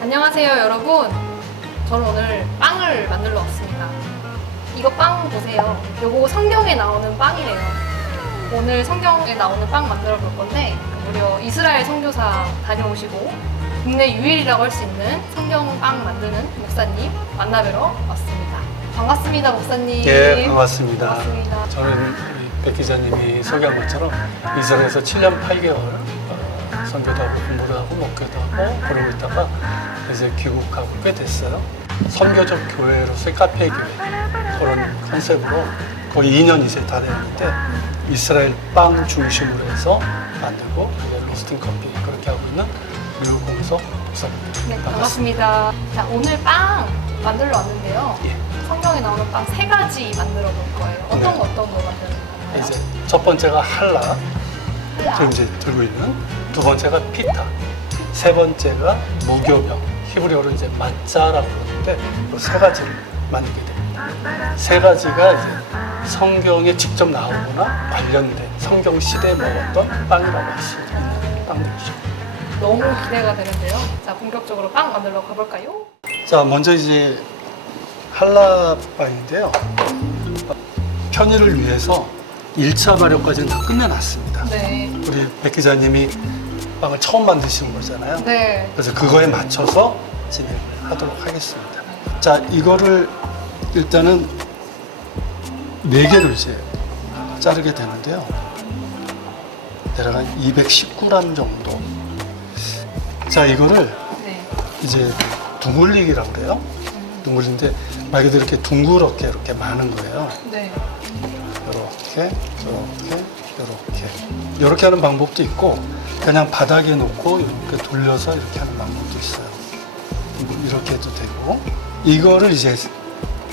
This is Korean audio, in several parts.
안녕하세요 여러분. 저는 오늘 빵을 만들러 왔습니다. 이거 빵 보세요. 요거 성경에 나오는 빵이래요. 오늘 성경에 나오는 빵 만들어 볼 건데 무려 이스라엘 선교사 다녀오시고 국내 유일이라고 할 수 있는 성경 빵 만드는 목사님 만나뵈러 왔습니다. 반갑습니다 목사님. 예, 반갑습니다. 반갑습니다. 저는 우리 백 기자님이 소개한 것처럼 이스라엘에서 7년 8개월 선교도 하고 공부를 하고 목회도 하고 그러고 있다가 이제 귀국하고 꽤 됐어요. 선교적 교회로서의 카페 교회 그런 컨셉으로 거의 2년 이제 다 됐는데 이스라엘 빵 중심으로 해서 만들고 로스팅 커피 그렇게 하고 있는 류공석 목사입니다. 네, 반갑습니다. 자, 오늘 빵 만들러 왔는데요. 예. 성경에 나오는 빵 3가지 만들어 볼 거예요. 어떤 네. 거 만드는 건가요? 이제 첫 번째가 할라 할라. 지금 이제 들고 있는, 두 번째가 피타, 세 번째가 무교병, 히브리어로 이제 마짜라고 그러는데 이 세 가지를 만들게 됩니다. 세 가지가 이제 성경에 직접 나오거나 관련된 성경 시대에 먹었던 빵이라고 할 수 있는 빵들이죠. 너무 기대가 되는데요. 자, 본격적으로 빵 만들러 가볼까요? 자, 먼저 이제 할라빵인데요. 편의를 위해서 1차 발효까지는 다 끝내놨습니다. 네. 우리 백 기자님이 빵을 처음 만드시는 거잖아요. 네. 그래서 그거에 맞춰서 진행을 하도록 하겠습니다. 자, 이거를 일단은 4개로 이제 자르게 되는데요. 대략 한 219g 정도. 자, 이거를 네. 이제 둥글리기라고 그래요. 둥글리는데 말 그대로 이렇게 둥그렇게 이렇게 마는 거예요. 네. 이렇게, 이렇게 하는 방법도 있고 그냥 바닥에 놓고 이렇게 돌려서 이렇게 하는 방법도 있어요. 이렇게 해도 되고 이거를 이제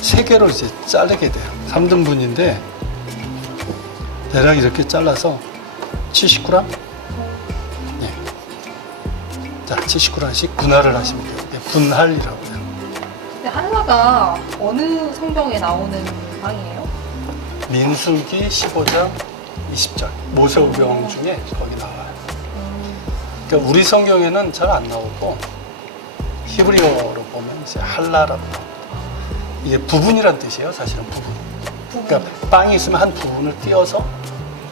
3개로 이제 자르게 돼요. 3등분인데 대략 이렇게 잘라서 70g? 네. 자, 70g씩 분할을 하시면 돼요. 네, 분할이라고 해요. 근데 할라가 어느 성경에 나오는 빵이에요? 민수기 15장 20절 모세오경 중에 거기 나와요. 그러니까 우리 성경에는 잘 안 나오고 히브리어로 보면 이제 할라라고 나옵니다. 이게 부분이란 뜻이에요. 사실은 부분. 그러니까 빵이 있으면 한 부분을 띄어서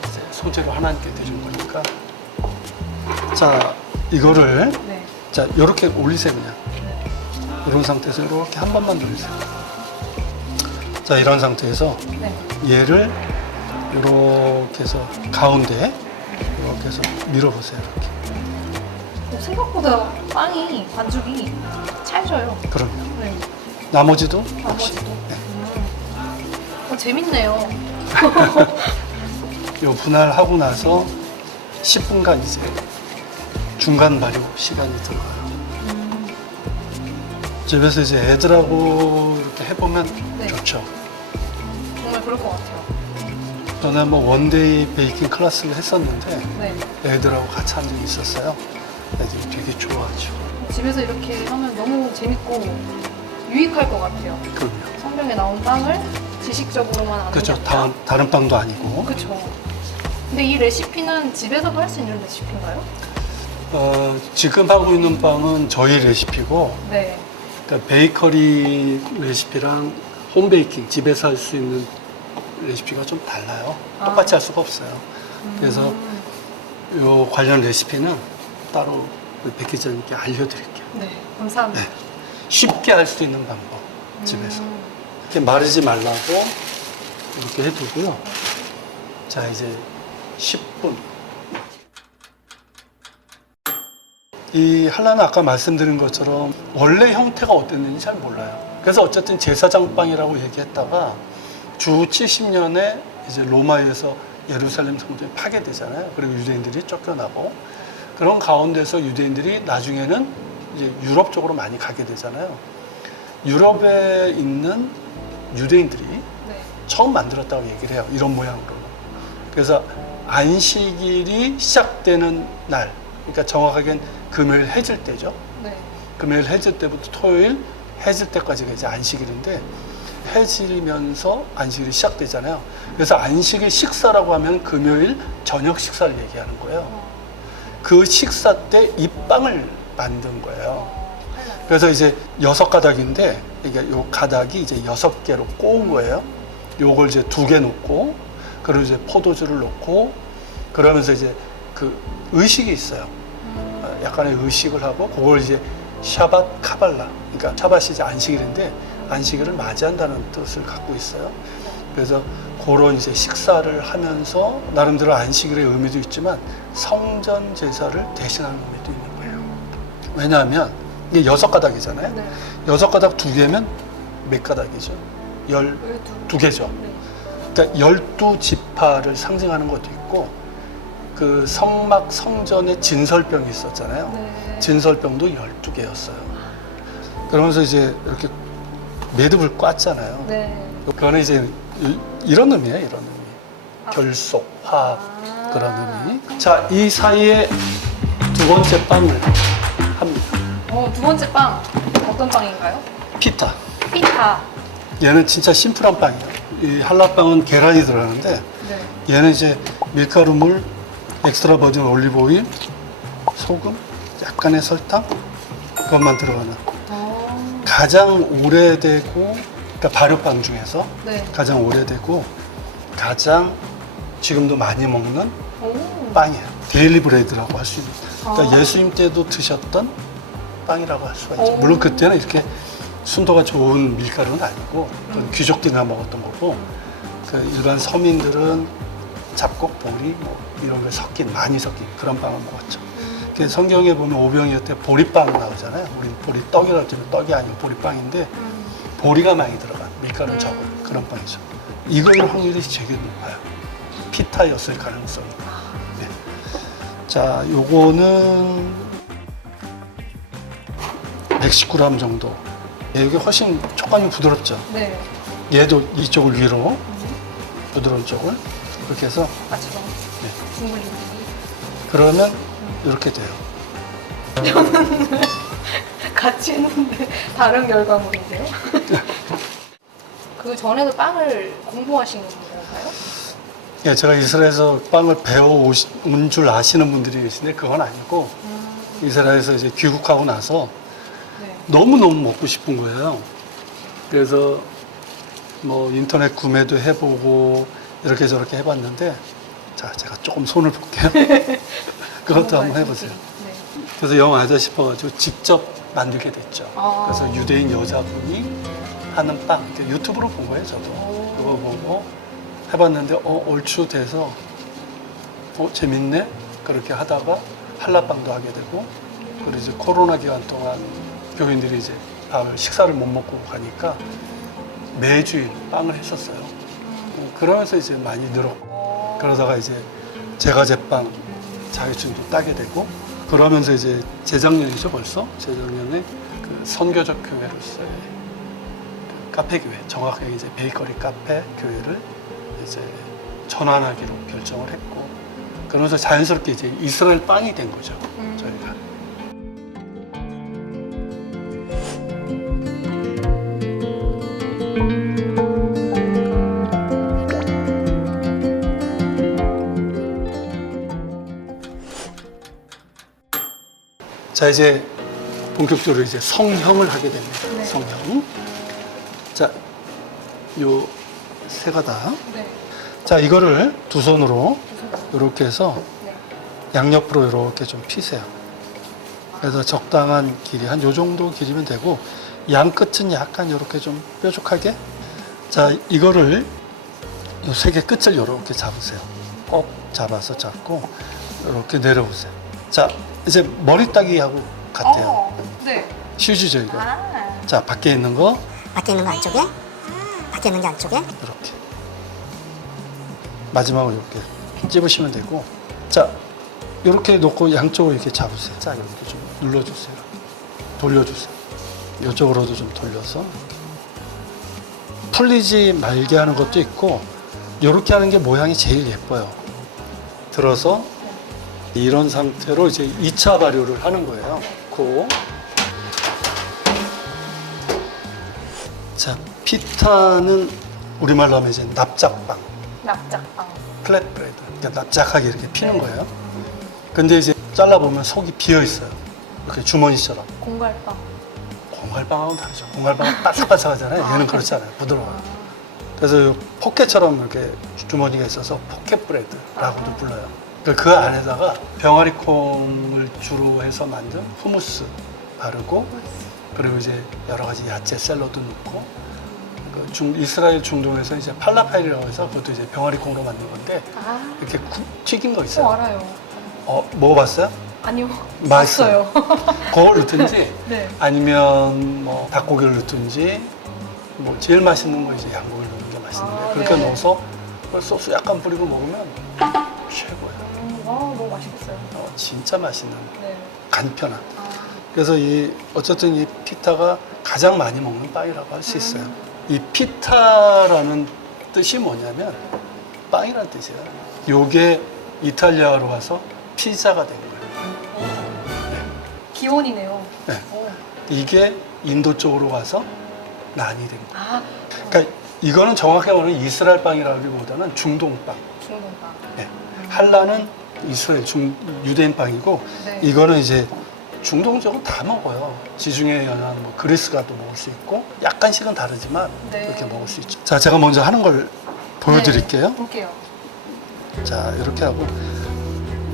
이제 소재로 하나님께 드린 거니까. 자, 이거를 네. 자 이렇게 올리세요. 그냥 이런 상태에서 이렇게 한 번만 돌리세요. 자, 이런 상태에서 네. 얘를 이렇게 해서 가운데 이렇게 해서 밀어보세요. 이렇게. 생각보다 빵이 반죽이 찰져요. 그럼요. 네. 나머지도 역시. 나머지도. 네. 재밌네요. 요 분할하고 나서 10분간 이제 중간 발효 시간이 들어가요. 집에서 이제 애들하고 이렇게 해보면 네. 좋죠. 정말 그럴 것 같아요. 저는 한번 원데이 베이킹 클래스를 했었는데 네. 애들하고 같이 한 적이 있었어요. 애들이 되게 좋아하죠. 집에서 이렇게 하면 너무 재밌고 유익할 것 같아요. 그럼요. 성경에 나온 빵을 지식적으로만 아는 그렇죠. 게 아니라. 다른 빵도 아니고. 그렇죠. 근데 이 레시피는 집에서도 할 수 있는 레시피인가요? 지금 하고 있는 빵은 저희 레시피고, 네. 그러니까 베이커리 레시피랑 홈베이킹, 집에서 할 수 있는 레시피가 좀 달라요. 아. 똑같이 할 수가 없어요. 그래서 요 관련 레시피는 따로 백 기자님께 알려드릴게요. 네. 감사합니다. 네. 쉽게 할 수 있는 방법, 집에서. 이렇게 마르지 말라고 이렇게 해두고요. 자, 이제 10분. 이 한라는 아까 말씀드린 것처럼 원래 형태가 어땠는지 잘 몰라요. 그래서 어쨌든 제사장빵이라고 얘기했다가 주 70년에 이제 로마에서 예루살렘 성전이 파괴되잖아요. 그리고 유대인들이 쫓겨나고 그런 가운데서 유대인들이 나중에는 이제 유럽 쪽으로 많이 가게 되잖아요. 유럽에 있는 유대인들이 네. 처음 만들었다고 얘기를 해요. 이런 모양으로. 그래서 안식일이 시작되는 날, 그러니까 정확하게는 금요일 해질 때죠. 네. 금요일 해질 때부터 토요일 해질 때까지가 이제 안식일인데 해지면서 안식일이 시작되잖아요. 그래서 안식일 식사라고 하면 금요일 저녁 식사를 얘기하는 거예요. 그 식사 때 이 빵을 만든 거예요. 그래서 이제 6가닥인데 이게 요 가닥이 이제 6개로 꼬은 거예요. 요걸 이제 2개 놓고 그리고 이제 포도주를 놓고 그러면서 이제 그 의식이 있어요. 약간의 의식을 하고 그걸 이제 샤밧 카발라, 그러니까 샤밧이 이제 안식일인데 안식일을 맞이한다는 뜻을 갖고 있어요. 그래서 그런 이제 식사를 하면서 나름대로 안식일의 의미도 있지만 성전 제사를 대신하는 의미도 있는 거예요. 왜냐하면 이게 6가닥이잖아요. 네. 6가닥 2개면 몇 가닥이죠? 12개죠. 네. 그러니까 12지파를 상징하는 것도 있고 그 성막 성전에 진설병이 있었잖아요. 네. 진설병도 12개였어요. 그러면서 이제 이렇게 매듭을 꽂잖아요. 네. 그거는 이제 이런 의미예요, 이런 의미. 아. 결속, 화합, 아. 그런 의미. 자, 이 사이에 2번째 빵을 합니다. 두 번째 빵 어떤 빵인가요? 피타. 피타. 얘는 진짜 심플한 빵이에요. 이 한라빵은 계란이 들어가는데 네. 얘는 이제 밀가루, 물, 엑스트라 버진 올리브 오일, 소금, 약간의 설탕 그것만 들어가는 가장 오래되고 그러니까 발효빵 중에서 네. 가장 오래되고 가장 지금도 많이 먹는 오. 빵이에요. 데일리 브레드라고 할 수 있는. 그러니까 아. 예수님 때도 드셨던 빵이라고 할 수가 있죠. 오. 물론 그때는 이렇게 순도가 좋은 밀가루는 아니고 그건 귀족들이나 먹었던 거고 그 일반 서민들은 잡곡, 보리 뭐 이런 걸 많이 섞인 그런 빵을 먹었죠. 그 성경에 보면 오병이어 때 보리빵 나오잖아요. 우리 보리 떡이라고 하지만 떡이 아니고 보리빵인데 보리가 많이 들어간 밀가루는 적은 그런 빵이죠. 이거일 확률이 되게 높아요. 피타였을 가능성이. 네. 자, 요거는 119g 정도. 이게 훨씬 촉감이 부드럽죠. 네. 얘도 이쪽을 위로 부드러운 쪽을 이렇게 해서 같이 좀 네. 국물 이 그러면 이렇게 돼요. 같이 했는데 다른 결과물인데요? 그 전에도 빵을 공부하신 건가요? 예, 제가 이스라엘에서 빵을 배워온 줄 아시는 분들이 계신데 그건 아니고 이스라엘에서 이제 귀국하고 나서 네. 너무너무 먹고 싶은 거예요. 그래서 뭐 인터넷 구매도 해보고 이렇게 저렇게 해봤는데 자, 제가 조금 손을 볼게요. 그것도 한번 해보세요. 네. 그래서 영 하자 싶어가지고 직접 만들게 됐죠. 아. 그래서 유대인 여자분이 하는 빵, 유튜브로 본 거예요, 저도. 오. 그거 보고 해봤는데, 얼추 돼서, 재밌네? 그렇게 하다가 한라빵도 하게 되고, 그리고 이제 코로나 기간 동안 교인들이 이제 식사를 못 먹고 가니까 매주일 빵을 했었어요. 그러면서 이제 많이 늘었고, 그러다가 이제 제과제빵 자격증도 따게 되고, 그러면서 이제 재작년이죠, 벌써? 재작년에 그 선교적 교회로서의 그 카페 교회, 정확하게 이제 베이커리 카페 교회를 이제 전환하기로 결정을 했고, 그러면서 자연스럽게 이제 이스라엘 빵이 된 거죠, 저희가. 자, 이제 본격적으로 이제 성형을 하게 됩니다. 네. 성형. 자, 요 세 가닥. 네. 자, 이거를 두 손으로 이렇게 해서 네. 양옆으로 이렇게 좀 피세요. 그래서 적당한 길이 한 요 정도 길이면 되고 양 끝은 약간 이렇게 좀 뾰족하게. 자, 이거를 요 세 개 끝을 이렇게 잡으세요. 꼭 잡아서 잡고 이렇게 내려보세요. 자, 이제 머리 따기하고 같아요. 네. 휴지죠, 이거. 아. 자, 밖에 있는 거 밖에 있는 거 안쪽에, 밖에 있는 게 안쪽에. 이렇게. 마지막으로 이렇게 찝으시면 되고. 자, 이렇게 놓고 양쪽으로 이렇게 잡으세요. 자, 이렇게 좀 눌러주세요. 돌려주세요. 이쪽으로도 좀 돌려서. 이렇게. 풀리지 말게 하는 것도 있고, 이렇게 하는 게 모양이 제일 예뻐요. 들어서 이런 상태로 이제 2차 발효를 하는 거예요. 고. 자, 피타는 우리말로 하면 이제 납작빵, 납작빵. 플랫브레드. 그러니까 납작하게 이렇게 피는 거예요. 근데 이제 잘라보면 속이 비어 있어요. 이렇게 주머니처럼. 공갈빵. 공갈빵하고는 다르죠. 공갈빵은 바삭바삭하잖아요. 얘는 그렇지 않아요. 부드러워요. 그래서 포켓처럼 이렇게 주머니가 있어서 포켓 브레드라고도 불러요. 그 안에다가 병아리 콩을 주로 해서 만든 후무스 바르고, 그리고 이제 여러 가지 야채 샐러드 넣고, 이스라엘 중동에서 이제 팔라파일이라고 해서 그것도 이제 병아리 콩으로 만든 건데 이렇게 튀긴 거 있어요. 알아요. 먹어봤어요? 아니요. 맛있어요. 그걸 넣든지 네. 아니면 뭐 닭고기를 넣든지 뭐 제일 맛있는 거 이제 양고기를 넣는 게 맛있는데 그렇게 네. 넣어서 소스 약간 뿌리고 먹으면 최고예요. 와, 너무 맛있겠어요. 진짜 맛있는 네. 간편한. 그래서 어쨌든 이 피타가 가장 많이 먹는 빵이라고 할 수 있어요. 이 피타라는 뜻이 뭐냐면 빵이라는 뜻이에요. 요게 이탈리아로 가서 피자가 된 거예요. 기원이네요. 네. 오. 이게 인도 쪽으로 가서 난이 된 거예요. 아, 그러니까 이거는 정확하게 말하면 이스라엘 빵이라기보다는 중동빵. 중동빵. 네. 할라는 이스라엘 유대인 빵이고 네. 이거는 이제 중동적으로 다 먹어요. 지중해 연안 뭐 그리스가 또 먹을 수 있고 약간씩은 다르지만 네. 이렇게 먹을 수 있죠. 자, 제가 먼저 하는 걸 보여드릴게요. 네, 볼게요. 자, 이렇게 하고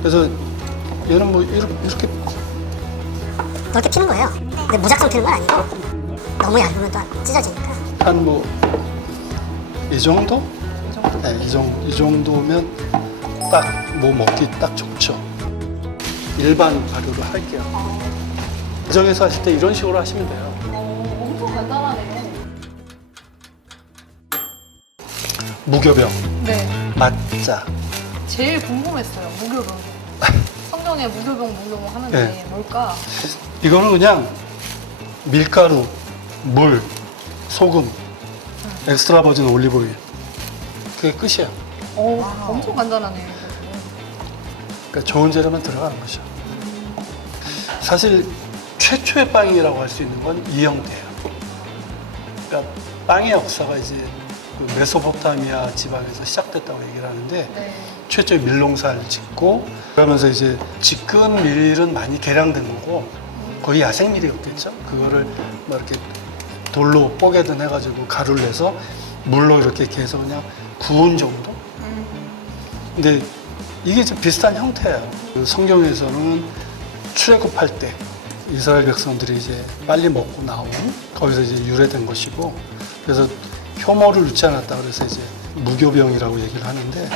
그래서 얘는 뭐 이렇게 넓게 피는 거예요. 근데 무작정 피는 건 아니고 너무 얇으면 또 찢어지니까. 한 뭐 이 정도? 이 정도. 네, 이 정도면 딱 뭐 먹기 딱 좋죠. 일반 발효를 할게요. 가정에서 하실 때 이런 식으로 하시면 돼요. 엄청 간단하네요. 무교병, 네. 맛자. 제일 궁금했어요. 무교병. 성경에 무교병 하는데 네. 뭘까? 이거는 그냥 밀가루, 물, 소금, 엑스트라 버진 올리브오일. 그게 끝이에요. 오, 엄청 간단하네요. 그러니까 좋은 재료만 들어가는 거죠. 사실 최초의 빵이라고 할 수 있는 건 이 형태예요. 그러니까 빵의 역사가 이제 그 메소포타미아 지방에서 시작됐다고 얘기를 하는데 네. 최초의 밀농사를 짓고 그러면서 이제 지금 밀은 많이 개량된 거고 거의 야생밀이었겠죠. 그거를 뭐 이렇게 돌로 뽀개든 해가지고 가루를 내서 물로 이렇게 해서 그냥 구운 정도? 근데 이게 좀 비슷한 형태예요. 그 성경에서는 출애굽할 때 이스라엘 백성들이 이제 빨리 먹고 나온 거기서 이제 유래된 것이고 그래서 효모를 넣지 않았다 그래서 이제 무교병이라고 얘기를 하는데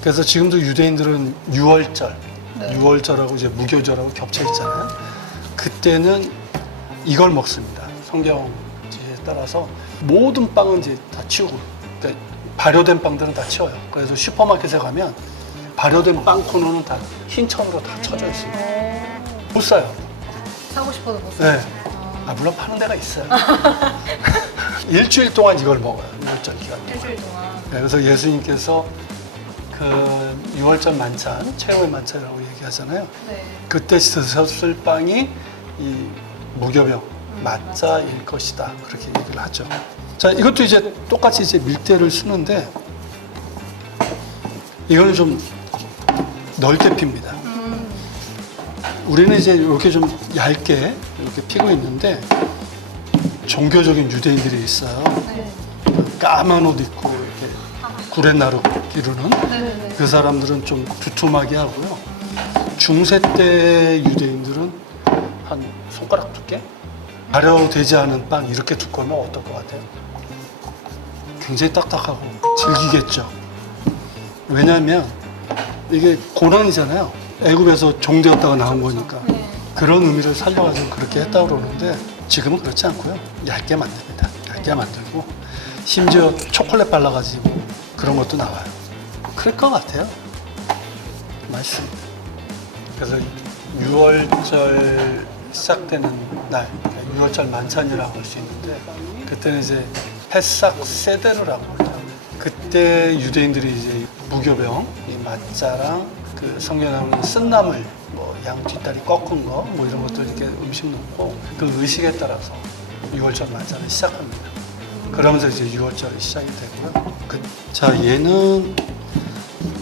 그래서 지금도 유대인들은 유월절, 네. 유월절하고 이제 무교절하고 겹쳐 있잖아요. 그때는 이걸 먹습니다. 성경지에 따라서 모든 빵은 이제 다 치우고 그러니까 발효된 빵들은 다 치워요. 그래서 슈퍼마켓에 가면 발효된 빵 코너는 다 흰 천으로 다 쳐져 있습니다. 못 사요. 사고 싶어도 못 사요. 네. 물론 파는 데가 있어요. 일주일 동안 이걸 먹어요. 유월절 기간 동안. 일주일 동안. 네, 그래서 예수님께서 그 유월절 만찬, 최후의 만찬이라고 얘기하잖아요. 네. 그때 드셨을 빵이 이 무교병, 맛자일 것이다. 그렇게 얘기를 하죠. 자, 이것도 이제 똑같이 이제 밀대를 쓰는데 이거는 좀 넓게 핍니다. 우리는 이제 이렇게 좀 얇게 이렇게 피고 있는데 종교적인 유대인들이 있어요. 네. 까만 옷 입고 이렇게 구렛나루 기르는 네네네. 그 사람들은 좀 두툼하게 하고요. 중세 때 유대인들은 한 손가락 두께? 발효되지 않은 빵 이렇게 두꺼우면 어떨 것 같아요? 굉장히 딱딱하고 질기겠죠. 왜냐하면 이게 고난이잖아요. 애굽에서 종되었다가 나온 거니까 네. 그런 의미를 살려가지고 그렇게 했다고 그러는데 지금은 그렇지 않고요. 얇게 만듭니다. 얇게 만들고 심지어 초콜릿 발라가지고 그런 것도 나와요. 그럴 것 같아요. 맛있습니다. 그래서 6월절 시작되는 날, 6월절 만찬이라고 할 수 있는데 그때는 이제 페삭 세데르라고 그러죠. 그때 유대인들이 이제 무교병, 이 맛자랑 그 성경에 나오는 쓴나물, 뭐 양 뒷다리 꺾은 거, 뭐 이런 것들 이렇게 음식 넣고 그 의식에 따라서 6월절 만찬을 시작합니다. 그러면서 이제 6월절이 시작이 되고요. 자, 얘는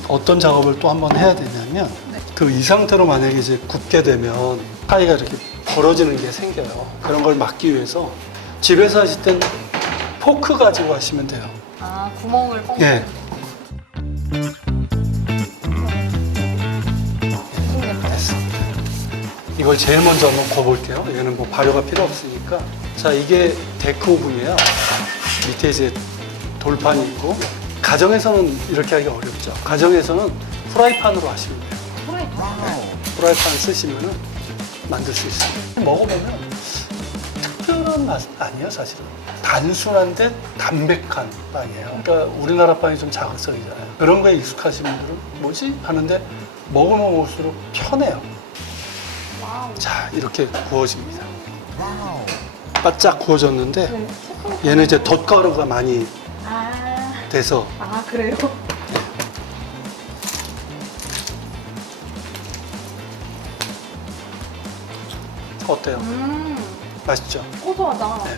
어떤 작업을 또 한번 해야 되냐면 그 이 상태로 만약에 이제 굽게 되면 파이가 이렇게 벌어지는 게 생겨요. 그런 걸 막기 위해서 집에서 하실 땐 포크 가지고 하시면 돼요. 아, 구멍을 뻥. 예. 됐어. 이걸 제일 먼저 한번 구워볼게요. 얘는 뭐 발효가 필요 없으니까. 자, 이게 데크 오븐이에요. 밑에 이제 돌판이 있고. 가정에서는 이렇게 하기가 어렵죠. 가정에서는 프라이팬으로 하시면 돼요. 프라이팬 쓰시면은 만들 수 있어요. 먹어보면 특별한 맛은 아니에요, 사실은. 단순한데 담백한 빵이에요. 그러니까 우리나라 빵이 좀 자극적이잖아요. 그런 거에 익숙하신 분들은 뭐지? 하는데 먹으면 먹을수록 편해요. 와우. 자, 이렇게 구워집니다. 바짝 구워졌는데 네. 얘는 이제 덧가루가 많이 아, 돼서 아 그래요? 어때요? 맛있죠? 고소하다. 네.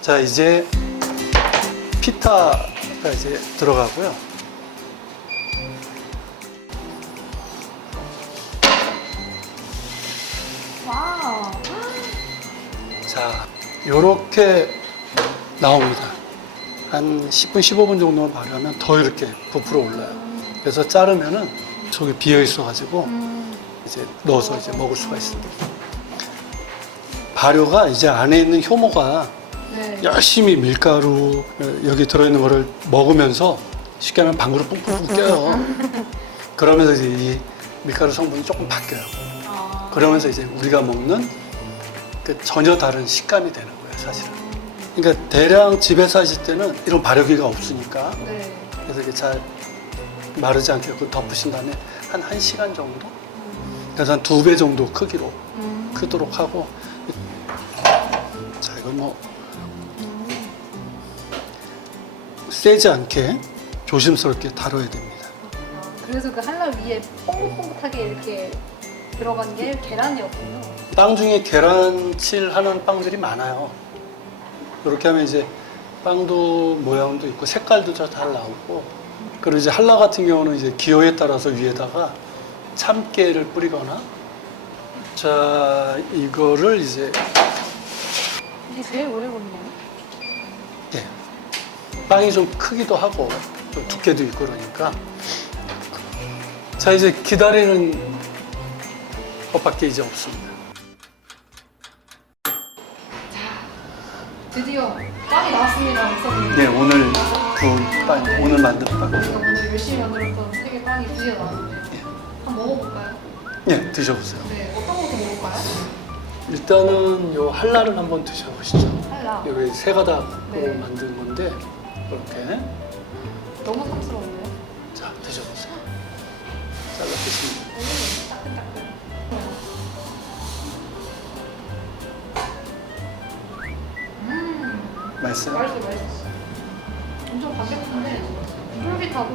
자, 이제 피타가 이제 들어가고요. 와우. 자, 요렇게 나옵니다. 한 10분, 15분 정도만 발효하면 더 이렇게 부풀어 올라요. 그래서 자르면은 속에 비어 있어가지고 이제 넣어서 이제 먹을 수가 있습니다. 발효가 이제 안에 있는 효모가 네. 열심히 밀가루 여기 들어있는 거를 먹으면서 쉽게 하면 방구로 뿡뿡뿡 껴요. 그러면서 이제 이 밀가루 성분이 조금 바뀌어요. 아, 그러면서 이제 우리가 먹는 그 전혀 다른 식감이 되는 거예요, 사실은. 그러니까 대량 집에서 하실 때는 이런 발효기가 없으니까 네. 그래서 이게 잘 마르지 않게 그 덮으신 다음에 한 1시간 정도? 그래서 한 2배 정도 크기로 크도록 하고. 자, 이건 뭐 세지 않게 조심스럽게 다뤄야 됩니다. 그래서 그 한라 위에 뽕긋뽕긋하게 이렇게 들어간 게 계란이었군요. 빵 중에 계란칠 하는 빵들이 많아요. 이렇게 하면 이제 빵도 모양도 있고 색깔도 잘 나오고, 그리고 이제 한라 같은 경우는 이제 기호에 따라서 위에다가 참깨를 뿌리거나. 자, 이거를 이제 이게 제일 오래 걸리네요. 예, 빵이 좀 크기도 하고 좀 두께도 있고 그러니까. 자, 이제 기다리는 것밖에 이제 없습니다. 드디어 빵이 나왔습니다, 목사님. 네, 오늘 구운 빵, 오늘 만든 빵. 제가 오늘 열심히 만들었던 세개 빵이 드디어 나왔는데 한번 먹어볼까요? 네, 드셔보세요. 네, 어떤 것부터 먹을까요? 일단은 요 한라를 한번 드셔보시죠. 한라. 여기 세 가닥으로 네. 만든 건데 이렇게. 너무 탐스러운데요? 자, 드셔보세요. 잘라 드시면 돼요. 오, 따끈따끈. 맛있어요? 맛있어. 엄청 담백한데 쫄깃하고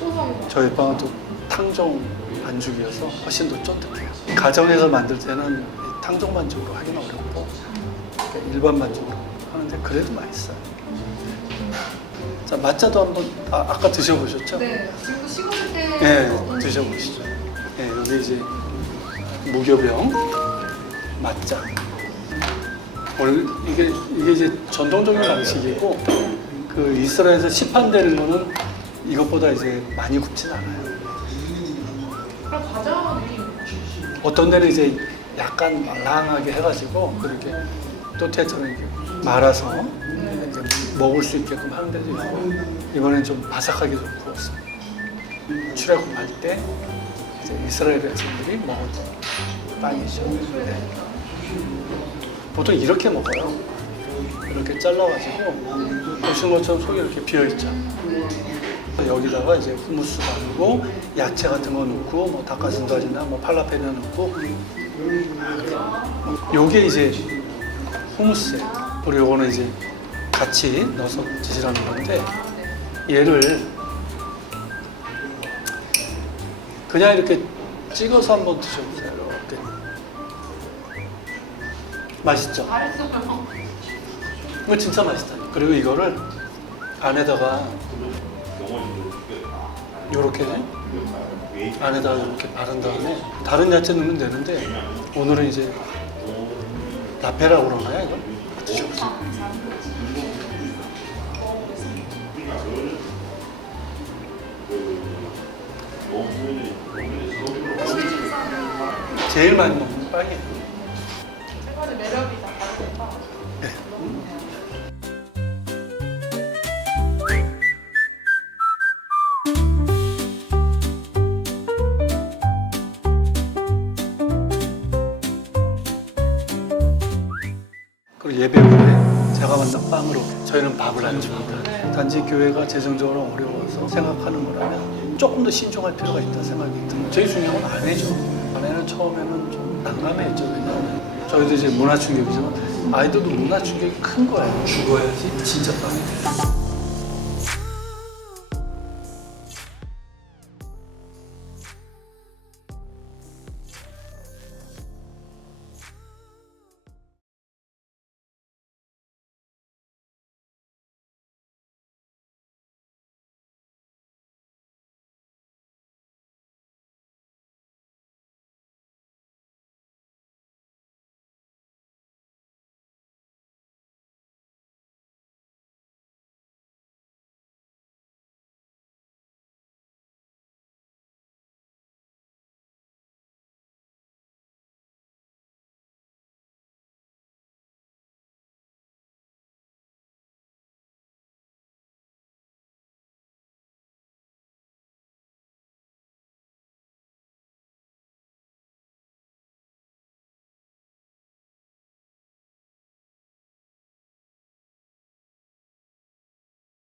고소하고. 저희 빵은 또 탕종 반죽이어서 훨씬 더 쫀득해요. 가정에서 만들 때는 이 탕종 반죽으로 하기는 어렵고 그러니까 일반 반죽으로 하는데 그래도 맛있어요. 자, 맛자도 한번 아까 드셔보셨죠? 네, 지금도 식었을 때. 네, 드셔보시죠. 네, 여기 이제 무교병 맛자. 오늘 이게 이제 전통적인 방식이고 그 이스라엘에서 시판되는 거는 이것보다 이제 많이 굽진 않아요. 그럼 과자 느낌. 어떤 데는 이제 약간 말랑하게 해가지고 그렇게 또태처럼 이렇게 말아서 이제 먹을 수 있게끔 하는 데도 있고, 이번엔 좀 바삭하게 좀 구웠습니다. 출애굽할 때 이제 이스라엘 백성들이 먹었던 빵이죠. 네. 보통 이렇게 먹어요. 이렇게 잘라가지고 보시는 것처럼 속이 이렇게 비어있죠. 여기다가 이제 후무스 바르고 야채 같은 거 넣고 뭐 닭가슴살이나 뭐 팔라페뇨 넣고, 요게 이제 후무스예요. 그리고 요거는 이제 같이 넣어서 드시라는 건데, 얘를 그냥 이렇게 찍어서 한번 드셔보세요. 이렇게. 맛있죠? 맛있어요. 이거 진짜 맛있다. 그리고 이거를 안에다가 요렇게 안에다 이렇게 바른 다음에 다른 야채 넣으면 되는데 오늘은 이제 라페라고 그러나요 이거? 드셔보세요. 제일 많이 먹는 빵이에요. 색깔이 매력이 다 다르니까. 네. 그리고 예배 후에 제가 만든 빵으로 저희는 밥을 안 줍니다. 단지 교회가 재정적으로 어려워서 생각하는 거라면 조금 더 신중할 필요가 있다 생각이 듭니다. 제일 중요한 건 아내죠. 아내는 처음에는 좀 난감했죠. 왜냐하면 저희도 이제 문화 충격이지만 아이들도 문화 충격이 큰 거예요. 죽어야지 진짜 빵이 돼요.